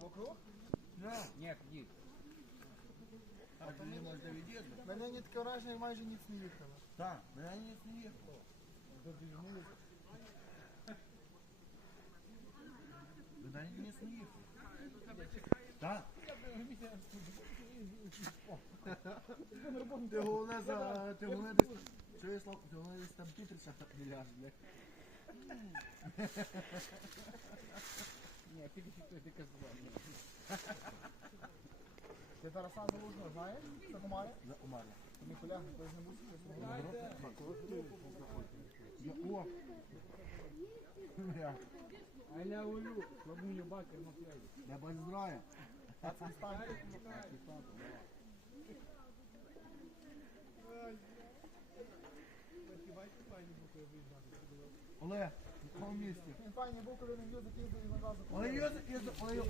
Вокруг? Ні, їдь. А ти не можеш від'їздити? Мене не таке враження, як майже ніц не їхало. Так, мене ніц не їхало. Мене ніц не їхало. Так. Ти головне за... Ти головне десь... Чуєш, Слав, ти головне десь там Пітерса не ляж, блядь. Ні, тільки що ти казав. Ти Тараса Залужного знаєш? Це Комари? За Омарля. Тобі колеги, ти ж не будеш О! Бля, Аля Олю, бабуню бакер на пляжі. Я бать знаю. Олег, в якому місці? Він файні був, коли не в'їзд, який їздив і одразу. Олег, їздив, їздив, Олег,